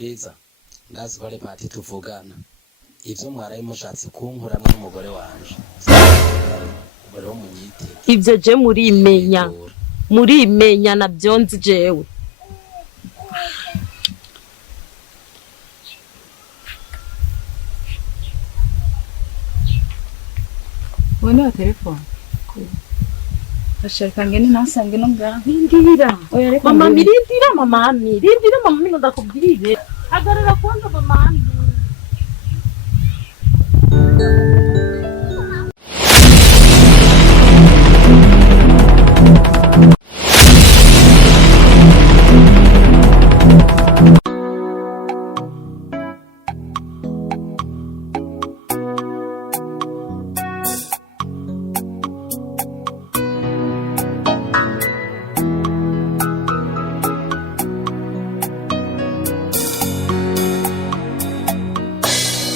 umviriza ndazi ko ari pati tuvugana ivyo mwaraye mushatse kunkuramwe n'umugore wanje umugore wo munyite ivyo je murimenya navyo nzi jewe Wone wa telefone Ashaka ngene nasange no ngaho Inzira mama mirindira mama ngo ndakubwire hagarara kwanza mama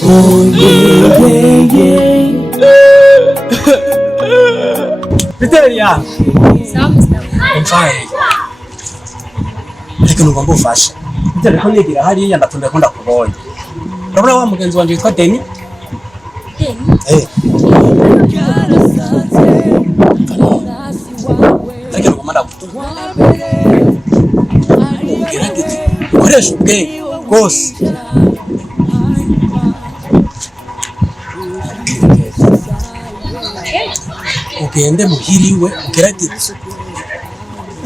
Oh yeah. Victoria. I'm fine. Ariko ngomba ufasha. Bitare ko nigira hariya ndatonda ko ndakubonye. Urabona wa mugenzi wanje witwa Denis? Ariko ngomba ndakutuba. Ukoresha ubwenge bwose. Ugende muhiriwe ugerageze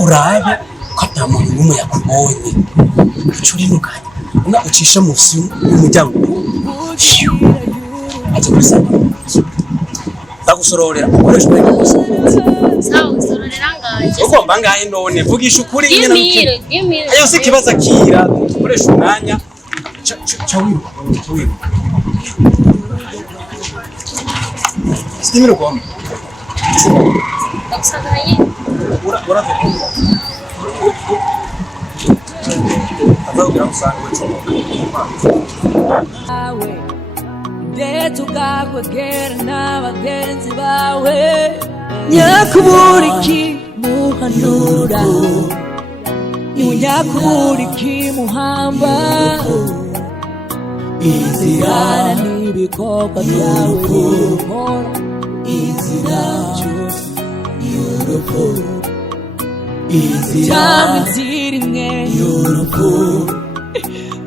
urabe ko ata muntu n'umwe yakubonye ucurinukanye una ucisha munsi y'umuryango aje gusaba ndagusororera ukoresha ubwenge bwose sawa usororera ngaje ugomba ngahe none vugisha ukuri nyine ayo si kibaza kira ukoresha umwanya cawiruka Stimira ugomba Dakusagaraye ura Azagira usanga awe ndetu kakwegera n'abagenzi bawe nyakuburiki muhanura nyakuburiki muhamba Inzira n'ibikopa byawe Inzira y'urupfu Inzira imwe y'urupfu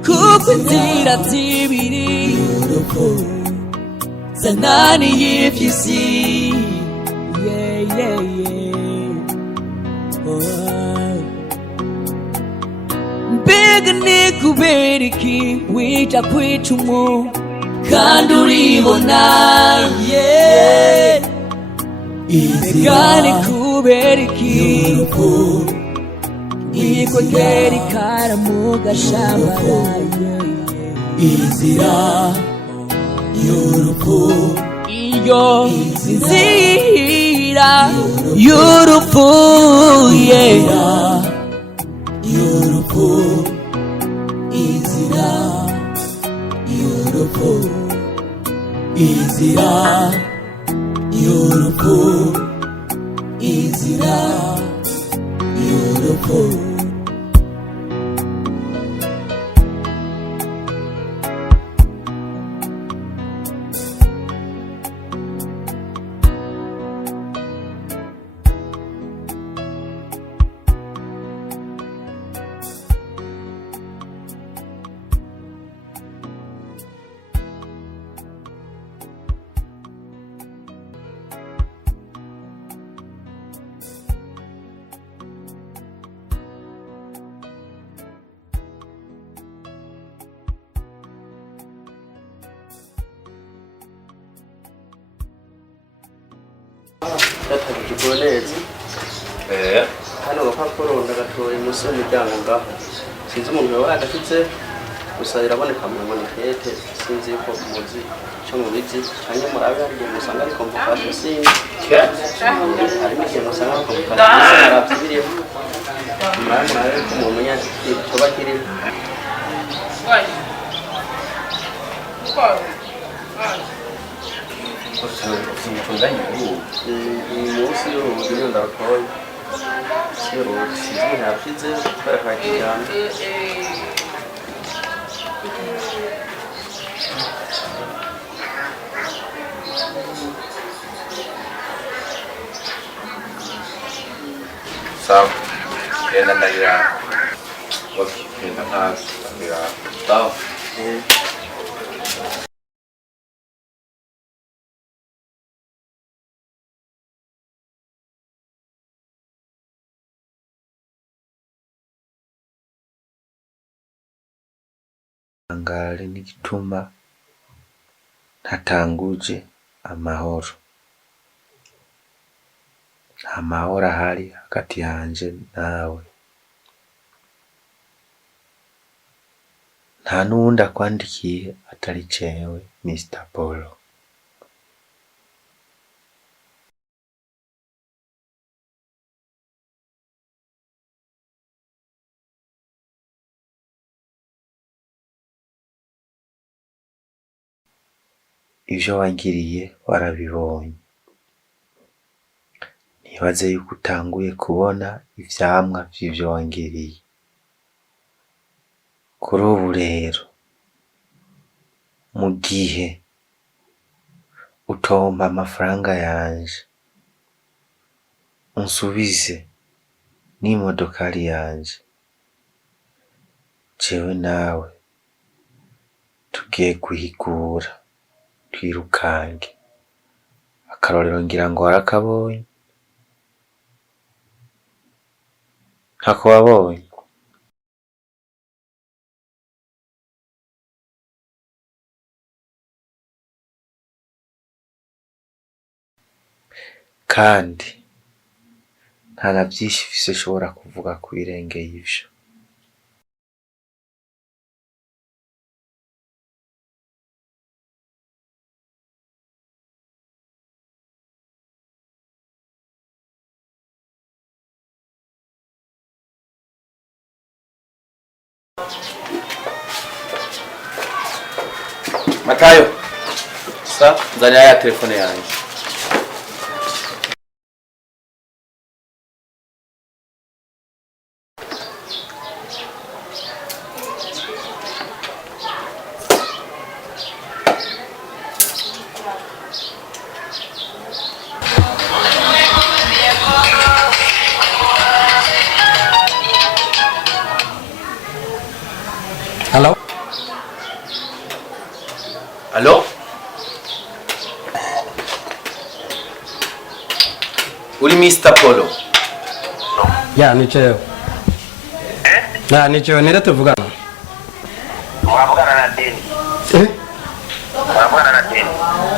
kuko inzira zibiri y'urupfu zanani y'ivy'isi Mbega ni kubera iki wita kwicumu kandi uribona Mbega ni kubera iki ikwegera ikaramu gashamba Inzira y'urupfu iyo nzira y'urupfu y'urupfu Inzira y'urupfu Inzira y'urupfu Inzira y'urupfu Tukolezi hano gapapuro ndagatoye musi y'umuryango ngaho sinzi umuntu wawe agafitse gusa iraboneka mu monikete sinzi ko muzi cyo mu bizi cyane murabe hari igihe musanga ari convocation sinzi hari igihe musanga ari convocation arabyiriye murabe ko umuntu yashyize cyoba kiri munsi y'urugi niyo ndatoye sinzi umuntu yashyize twarakajyana Sao? Genda ndagira. Okay, genda ntazi. Ndagira. Sawa. Angale n'igituma ntatanguje amahoro. Nta mahoro ahari hagati yanje nawe. Nta n'uwundi akwandikiye atari jewe Mr. Polo. Ivyo wangiriye warabibonye. Nibaze yuko utanguye kubona ivyamwa vy'ivyo wangiriye. Kuri ubu rero, mu gihe utompa amafaranga yanje, unsubize n'imodokari yanje, jewe nawe tugiye guhigura twirukange. Akarorero ngira ngo warakabonye. Ntako wabonye? Kandi nta na vyinshi mfise nshobora kuvuga ku birengeye ivyo. Matayo. Sa, nzanira ya telefone yanjye. Hello? Hello? Uri Mr. Polo? Ya, ni cheo. Ya, ni cheo. Nile tuvugana. Unavugana na Denis. Unavugana na Denis.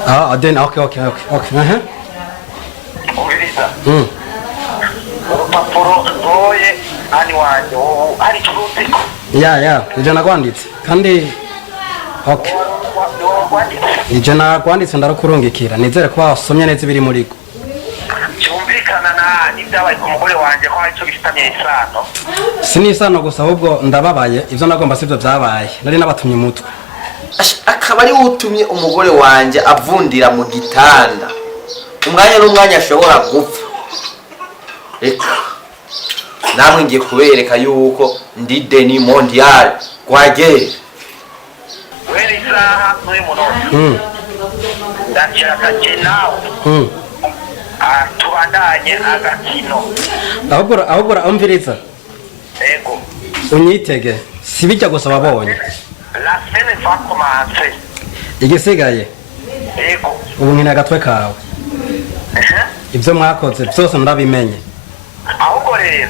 Ah, Denis. Okay. Umviriza. Urupapuro ndoye ani wanje ari cyurutsiko. Ya, ije nakwanditse. Kandi okay. Ije nakwanditse ndarukurungikira. Nizere ko wasomye neza ibiri muri go. Cyumvikana na nibyabaye ku mugore wanje ko ari cyo bifitanye isano. Sini isano gusa ahubwo ndababaye ivyo nagomba sivyo byabaye. Nari nabatumye umutwe. Akaba ari utumye umugore wanje avundira mu gitanda. Umwanya n'umwanya ashobora gupfa. Eka. Namwe ngiye kubereka yuko ndi Denis mondial kwagere. Weri saha muri muno. Ndashaka nawe. Tubandanye agakino. Ahubwo umviriza. Ego. Unyitege. Sibijya gusa babonye. La semaine va commencer. Igisigaye. Ego. Ubu nkina agatwe kawe. Ibyo mwakoze byose ndabimenye. Ahubwo rero.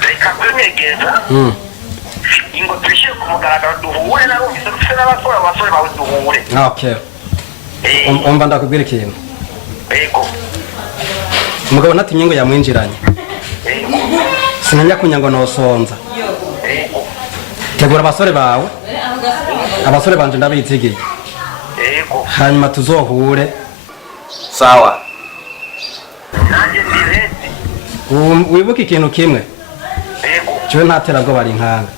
Reka kwemegeza. Ingo twishe ku mugaragaro duhure narumvise ko n'abasore bawe duhure. Okay. Umva ndakubwira ikintu. Ego. Umugabo natinye ngo yamwinjiranye. Ego. Sinanya kunyango nosonza. Ego. Tegura abasore bawe. Abasore banje ndabizigiye. Ego. Hanyuma tuzohure. Sawa. Nanjye ndirezi. Wibuke ikintu kimwe. Ego. Cyo ntatera bwo bari nkanga.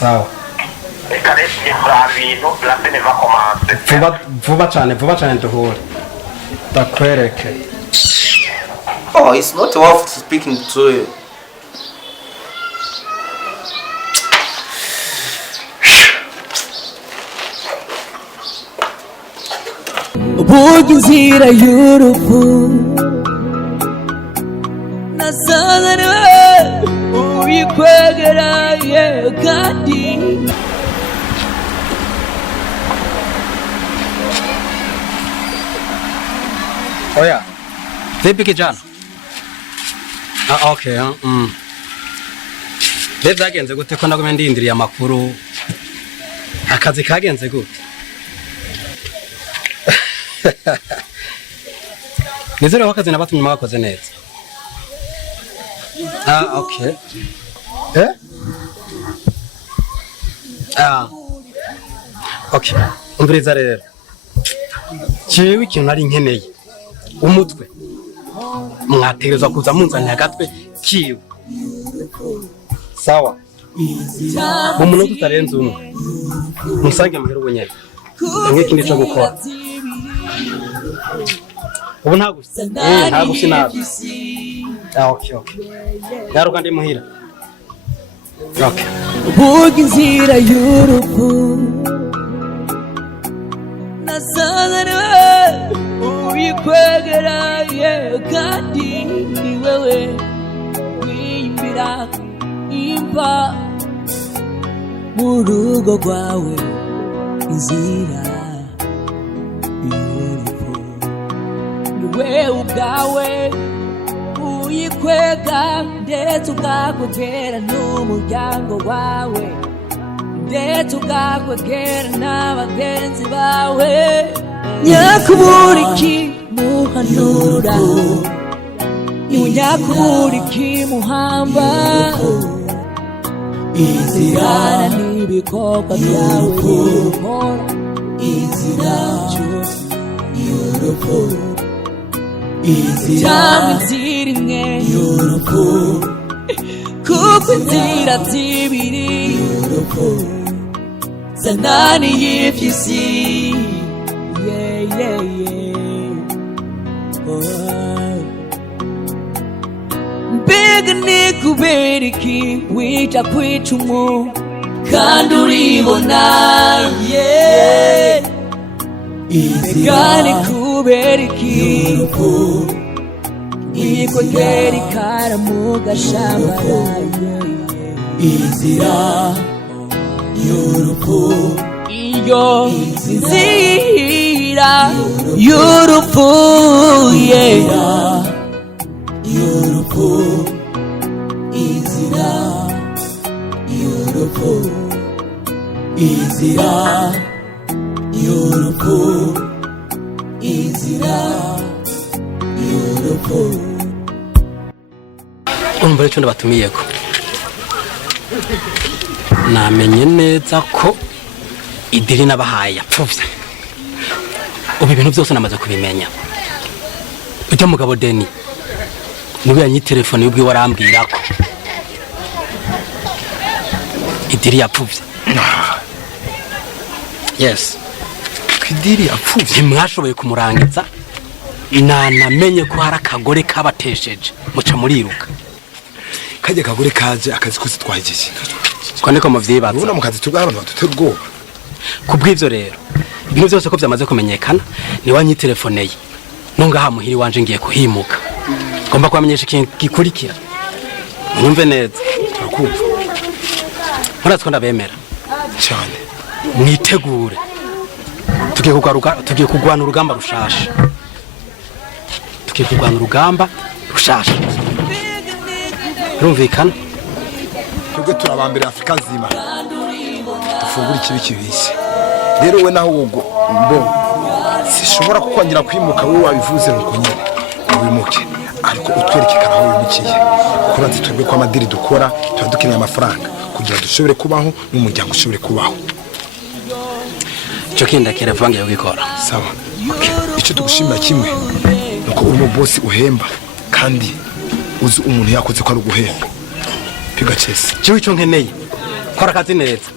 Sawa. Reka rero ibintu la semaine va commencer. Vuba cyane duhure. Takwereke. Oh, it's not worth speaking to you. burya inzira y'urupfu nasanganiwe uyikwegeraye kandi Oya, vipi kijana? Okay, Rero byagenze gute ko nagumye ndindiriye amakuru? Akazi kagenze gute? Nizere wakazi nabatumye mwakoze neza. Okay. Okay. Umviriza rero. Jewe ikintu nari nkeneye. Umutwe. Mwategerezwa kuza munzanira agatwe kiwe. Sawa. Mu munota utarenze umwe. Musange muhera ubunyene. Nk'ikindi cyo gukora. Ubu ntago sinaba. Okay. Yaruka ndi muhira. Okay. burya inzira y'urupfu nasanganiwe uyikwegeraye kandi ni wewe wiyimbira imva mu rugo rwawe inzira y'urupfu ni wewe ubwawe uyikwega ndetse ukakwegera n'umuryango wawe ndetse ukakwegera n'abagenzi bawe nyakuburi muhanura niwe nyakuburi muhamba inzira n'ibikorwa byawe bikora inzira y'urupfu cyangwa inzira imwe y'urupfu kuko inzira zibiri y'urupfu zananiye iby'isi mbega ni kubera iki wita kwicumu kandi uribona mbega ni kubera iki iyikwegera ikara mu gashamba inzira y'urupfu iyo nzira y'urupfu y'urupfu inzira y'urupfu inzira y'urupfu inzira y'urupfu Umva icyo ndabatumiyeko namenye neza ko idiri nabahaye yapfuvye ubu ibintu byose namaze kubimenya ujya mugabo Denis niwe yanyitelefone y'ubwi warambwira ko idiri yapfuvye yes idiri yapfuvye mwashoboye kumurangiza namenye ko hari akagore kabatesheje muca muriruka kajya kagore kaje akazi kose twagiye kone ko muvyibaza ubona mu kazi tugabantu batutego kubw'ivyo rero ibintu byose ko byamaze kumenyekana ni wanyitelefoneye nunga ha muhiri wanje ngiye kuhimuka ngomba kwamenyesha ikintu gikurikira unyumve neza turakumva muratsiko ndabemera cyane mwitegure tugiye kugwana urugamba rushasha rumvikana twebwe turabambere Afrika nzima dufungura ikibi kibisi rero we naho ubwo sishobora kukwangira kwimuka wowe wabivuze nuko nyine wimuke ariko utwereke karaho wimukiye kuko nzi twebwe kwa madiri dukora tudukeneye amafaranga kugira dushobore kubaho n'umuryango ushobore kubaho cyo kinda kera vange yo gikora sawa icyo tugushimira kimwe nuko uno boss uhemba kandi uzi umuntu yakoze ko ari uguhemba piga chess cyo icyo nkeneye kora akazi neza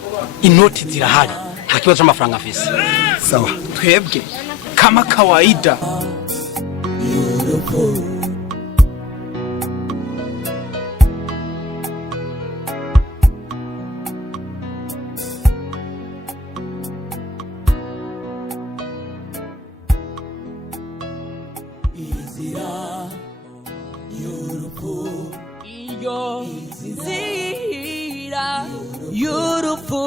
inoti zirahari nta kibazo cy'amafaranga afise sawa twebwe kama kawaida inzira y'urupfu iyo inzira y'urupfu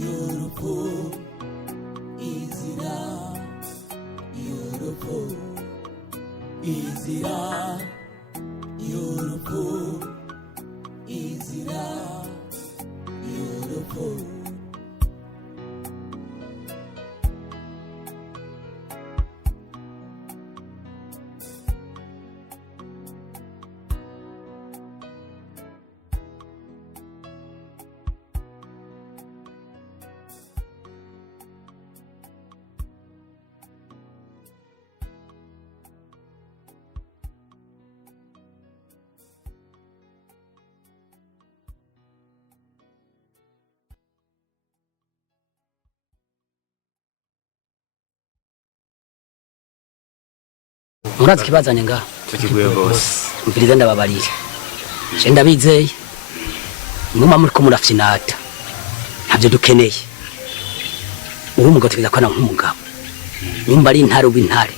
y'urupfu inzira y'urupfu inzira y'urupfu inzira y'urupfu Murazi kibazanye nga tukiguye boss mviriza ndababarira je ndabizeye muma muri ko murafyinata ntabyo dukeneye uwo mugabo tubiza kwana nk'umugabo nimba ari intare ubintare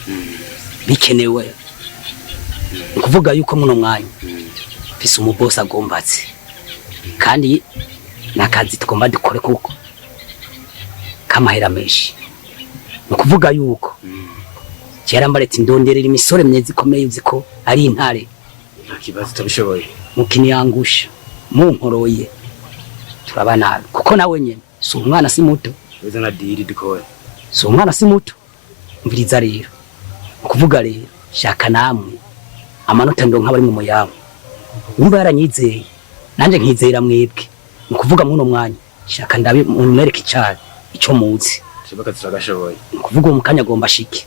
bikenewe ukuvuga yuko muno mwanya fise umubosa agombatse kandi nakazi tugomba dukore kuko kamahera menshi ukuvuga yuko Cyarambare ndonderera imisore mnyezi komeye uziko ari intare kibazo tabishoboye mukini yangusha munkoroye turabana kuko nawe nyene si umwana si muto weza na diri dikoye si umwana si muto mviriza rero kuvuga rero shaka namwe amanota ndonka bari mu muyawe umva yaranyizeye nanje nkizera mwebwe kuvuga muno mwanya shaka ndabe mwereke cyane ico muzi kibaka turagashoboye kuvuga umukanya agomba shike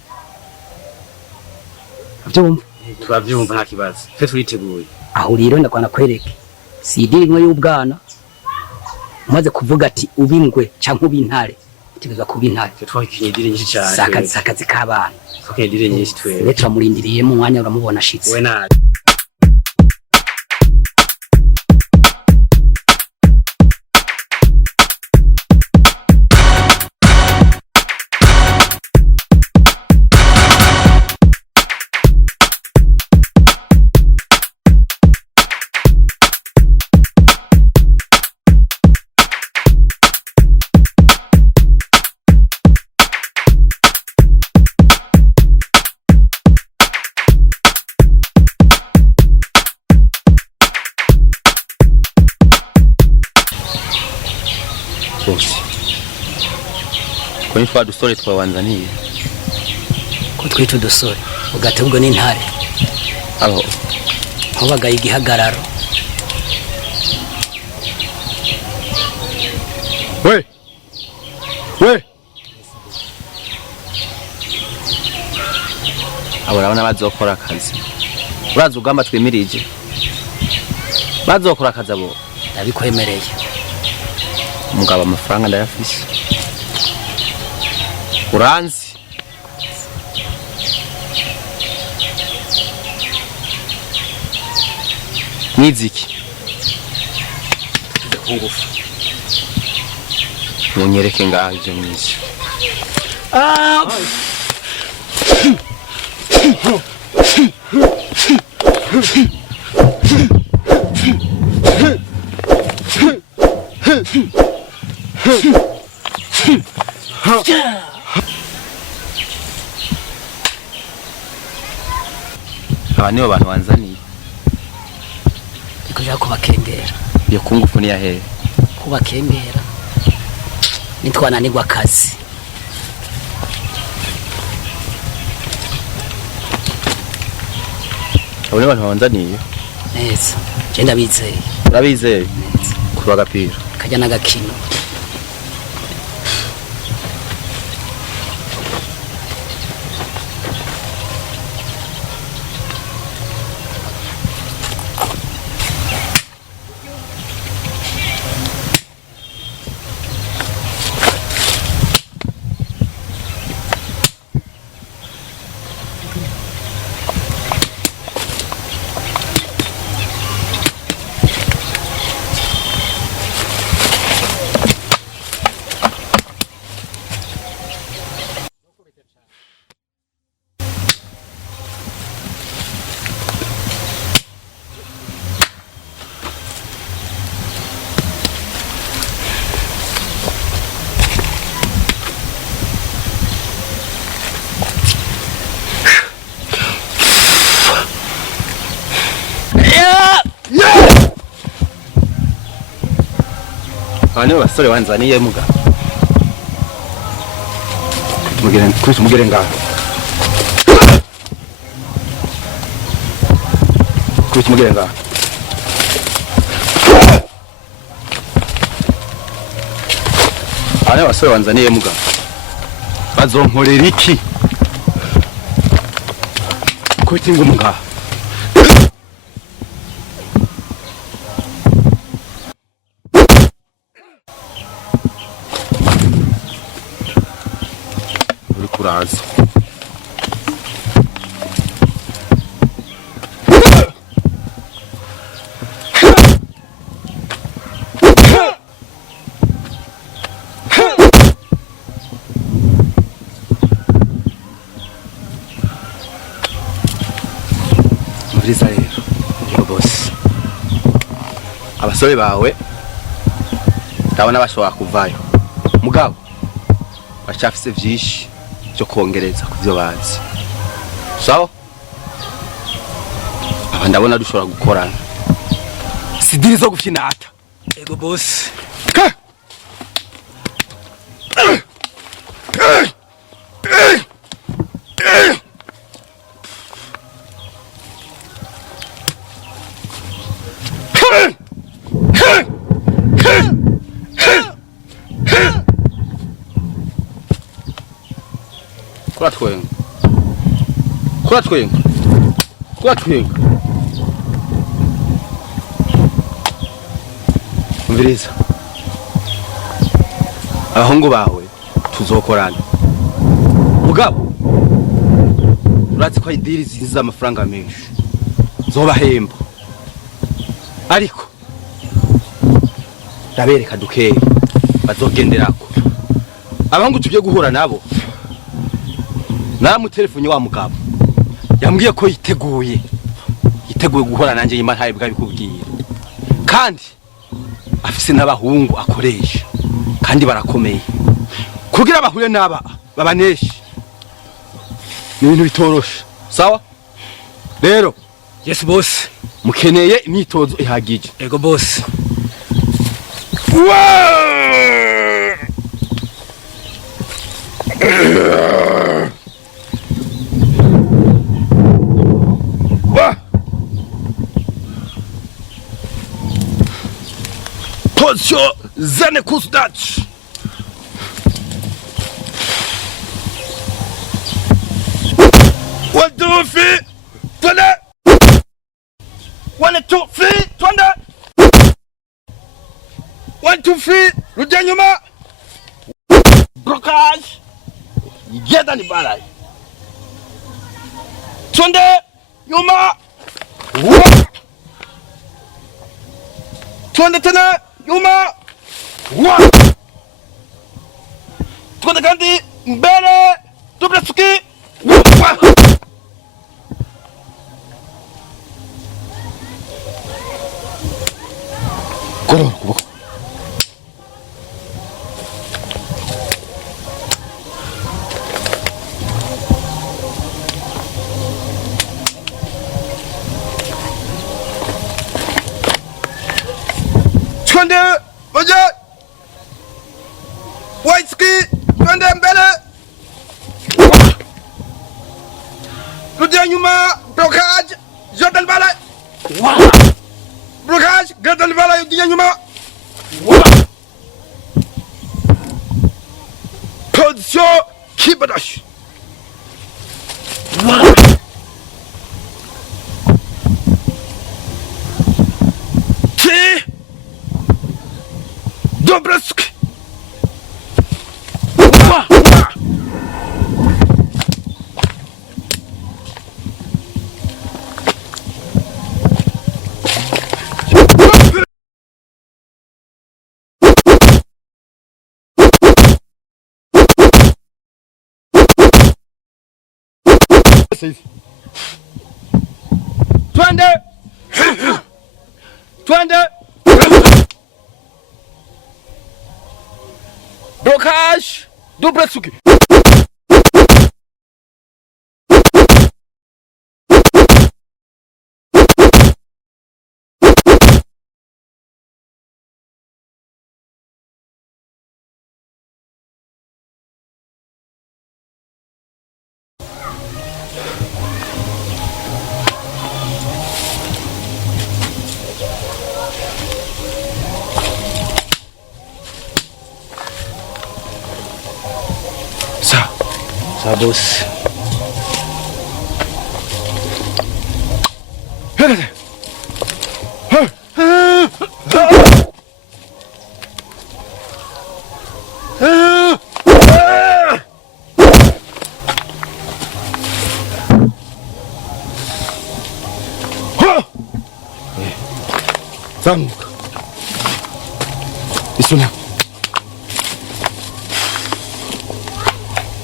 turavyumva nta kibazo twe turiteguye aho rero ndakwana kwereke sidiri imwe y'ubwana umaze kuvuga ati ubingwe canke ubintare utigezwa kuba intare twe twakiye dire nyinshi cyane sakazi k'abana twakiye dire nyinshi twe rero turamurindiriye mu mwanya uramubona ashitse we na bose kwenye twa dusore twabanzaniye ko twita udusore ugatebwa n'intare abo nkubagaye igihagararo we abo urabona bazokora akazi urazi ugamba twemirije bazokora akazi abo ndabikwemereye umugabo amafaranga ndayafise uranzi niziki kungufu munyereke ngaho ivyo mwizi aba nibo bantu banzaniye ikuja kubakengera iyo kungufu ni yahere kubakengera nitwananirwa akazi abo nibo bantu banzaniye neza je ndabizeye urabizeye kuba agapira kajya n'agakino Ane basore wanzaniye muga. Mugere ngaho. Mugere ngaho. Ane basore wanzaniye muga. Bazonkorera iki? Kuti ngumu ngaho. Kuraza. Muriza rero, yego boss. Abasore bawe ndabona bashobora kuvayo. Mugabo bacafise vyinshi cyo kongereza kuvyo bazi. Sawa? Aba ndabona dushobora gukorana. Sidiri zo gufyinata. Yego boss. Kura twenga. Umviriza. Abahungu bawe tuzokorana. Mugabo urazi ko idiri zinziza amafaranga menshi. Zobahemba. Ariko ndabereka dukeye bazogenderako. Abahungu tubye guhura nabo. Namu telefone wa mugabo. Yambwiye ko yiteguye guhora nanje yimba ntaye bwabikubwira. Kandi afise n'abahungu akoresha kandi barakomeye. Kugira abahure naba babaneshe. Ni ibintu bitorosha. Sawa? Rero, yes boss. Mukeneye imyitozo ihagije. Ego boss. Position zane kusdach. 1 2 3 tourne. 1 2 3 tourne. 1 2 3 rudi nyuma. Blocage. Genda ni balai. Tourne nyuma. Tourne tena nyuma. Tourne kandi mbele. Double suki. Koro kuboko. Twende moja. White ski. Twende mbele. Rudi nyuma. Blocage. Jordan bala. Blocage. Jordan bala rudi nyuma. Position kibadash. T. Dobresk. Twende. Twende. Blocage. Double suki. Sawa bosi. Zamuka. Isuna.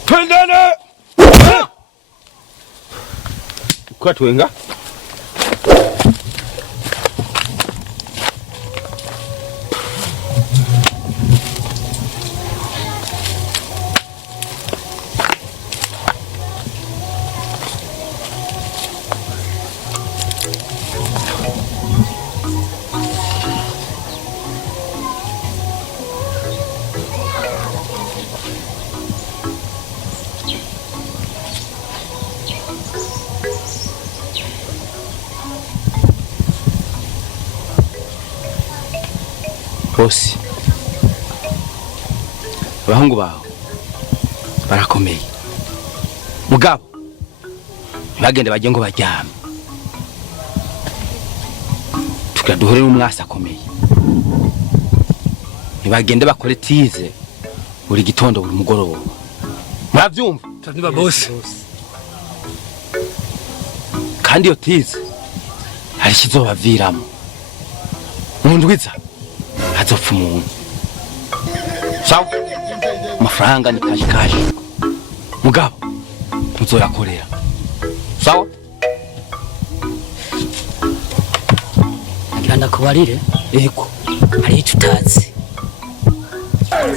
Twendane. Kwa twenga. Bosi, abahungu bawe barakomeye mugabo ntibagende bajye ngo baryame tugira duhure n'umwasi akomeye ntibagende bakore tize buri gitondo buri mugoroba murabyumva Niba bosi. kandi iyo tize hari ikizobaviramo mu ndwiza hazopfa umuntu sawa amafaranga ni kashi mugabo muzoyakorera sawa ngira ndakubarire yego hari icyo utazi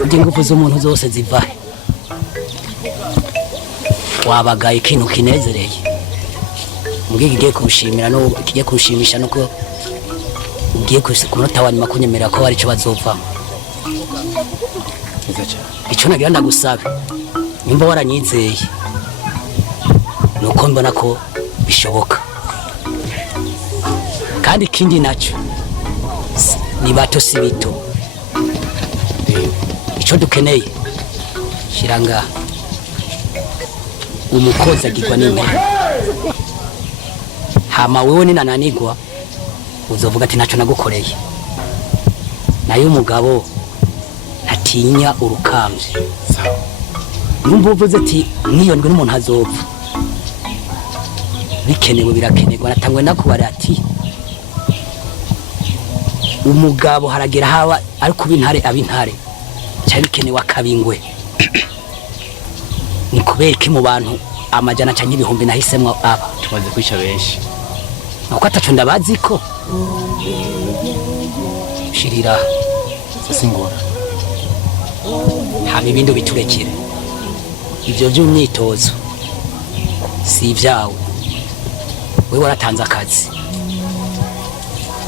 ndi ngufu z'umuntu zose zivahe wabagaye ikintu kinezereye mbwira igiye kubushimira no kigiye kurushimisha nuko ugiye ku munota wa nyuma kunyemerera ko hari icyo bazovamo icyo nagira ndagusabe nimba waranyizeye nuko mbona ko bishoboka kandi ikindi nacyo ni bato si bito icyo dukeneye shyira ngaha umukozi agirwa n'impera hama wewe ninananigwa uzovuga ati ntacyo nagukoreye nayo umugabo ntatinya urukambye numva uvuze ati mwiyondwe n'umuntu azopfa bikenewe birakenerwa natangwe nakubara ati umugabo haragera haba ari kuba intare abintare cyari bikenewe akabingwe ni kubera iki mu bantu amajana cyangwa ibihumbi nahisemwo aba tumaze kwica benshi nuko atacu ndabazi ko shirira singora hama ibindi biturekere ibyo by'umyitozo si ibyawe we waratanze akazi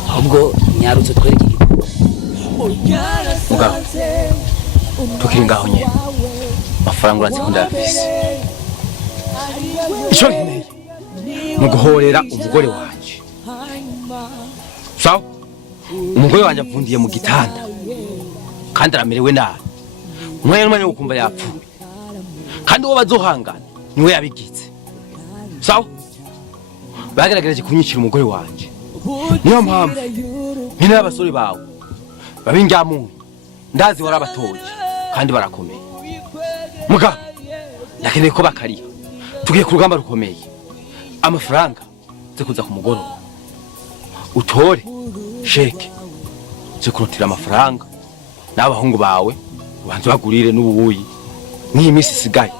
ahubwo nyarutse twereke mugabo tukiri ngaho nyene amafaranga urazikunda yafise icyo nkeneye mu guhorera umugore wanje sawa umugore wanje avundiye mu gitanda kandi aramerewe nabi umwanya ukumva yapfuye kandi uwo bazohangana niwe yabigize sawa bageragereje kunyicira umugore wanje niyo mpamvu nyine abasore bawe babinjyamunyu ndazi warabatoye kandi barakomeye mugabo ndakeneye ko bakariha tugiye ku rugamba rukomeye amafaranga ze kuza ku mugoroba utore sheke ze kurutira amafaranga n'abahungu bawe ubanze bagurire n'ububuyi n'iyi minsi isigaye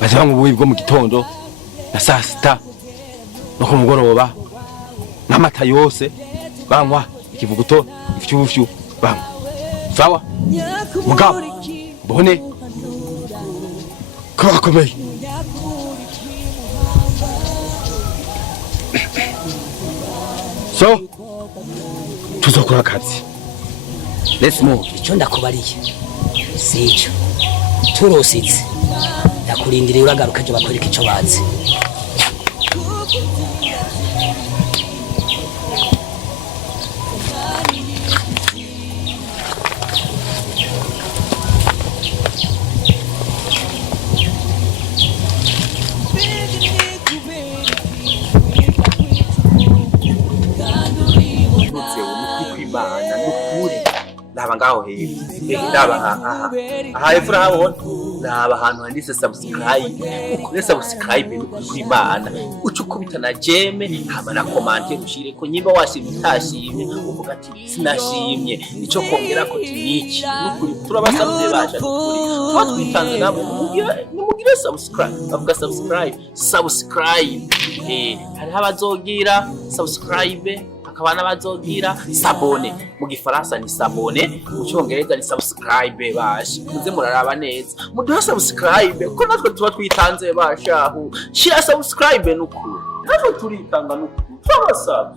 baze banywa ubuyi bwo mu gitondo na saa sita no ku mugoroba n'amata yose banywa ikivuguto ifyufyu banywa sawa mugabo mbone ko bakomeye so tuzokora akazi let's move icyo ndakubariye si icyo turositse ndakurindiriye uragaruka ejo bakwereka icyo bazi ndaba ngaho hepfo ndaba aha hepfo urabona ndaba ahantu handitse subscribe ukore subscribe kuri Imana uca ukubita na jeme hama na komante ushire ko nyimba washimye utashimye uvuga ati sinashimye ico kongera ko tiniki nukuri turabasabye basha nukuri twatwitanze nabo nimugire subscribe bavuga subscribe hari abazogira subscribe akaba n'abazogira sabone mu gifaransa ni sabone mu cyongereza ni subscribe basha muze muraraba neza muduha subscribe ko natwe tuba twitanze bashaho shira subscribe nukuri natwe turitanga nukuri twabasaba